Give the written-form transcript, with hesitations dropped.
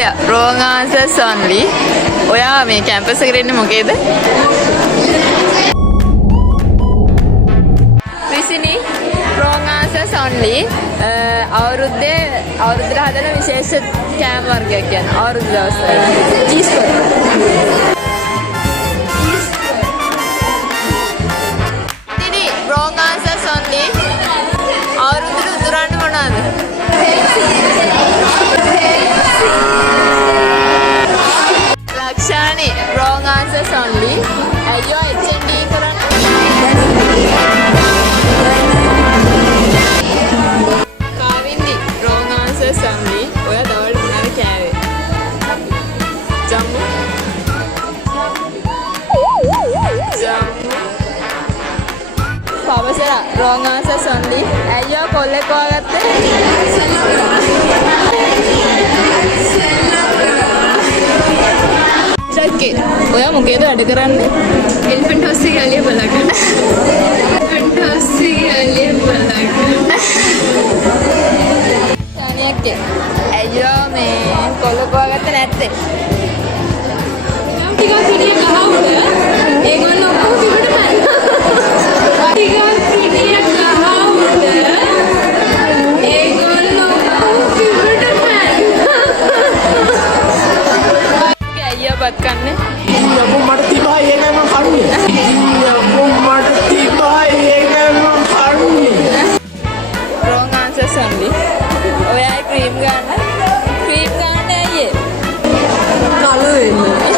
Julia, wrong answers only. ඔයා මේ campus එකට එන්නේ මොකේද? Risini, wrong answers only. අවුරුද්දට හදන විශේෂ කෑම වර්ගයක් කියන්නේ අවුරුදු දවස්වල. Easter. Didi, wrong answers only. අවුරුද්දට උදුරන්න මොනවාද? Lakshani, wrong answers only. Ayyo HND කරන්නේ. Kavindi, wrong answers only. ඔයා දවල්ට මොනවද කෑවේ? ජම්මු. පවසලා, wrong answers only. අයියෝ කොල්ලෙක් හොයාගත්තේ? Jackie, ඔයා මොකේද වැඩ කරන්නේ? එලිෆන්ට් හවුස් එකේ අලිය බලන්න. එලිෆන්ට් හවුස් එකේ අලිය බලන්න. තානියක්ගේ. අයියෝ මේ කොල්ල හොයාගත්තේ නැත්තේ. ටිකක් පිටිය ගහවුද? ඒගොල්ලෝ ඔක්කොම පිටට පැන්නා. ටිකක් පිටිය ගහවුද? ඒගොල්ලෝ ඔක්කොම පිටට පැන්නා. අයියා බත් කන්නේ. Aku mati bayi dengan kami. Aku mati bayi dengan kami. Wrong answers only. ඔයා ක්‍රීම් ගන්න. ක්‍රීම් ගන්න ඇයි? Kalau ini.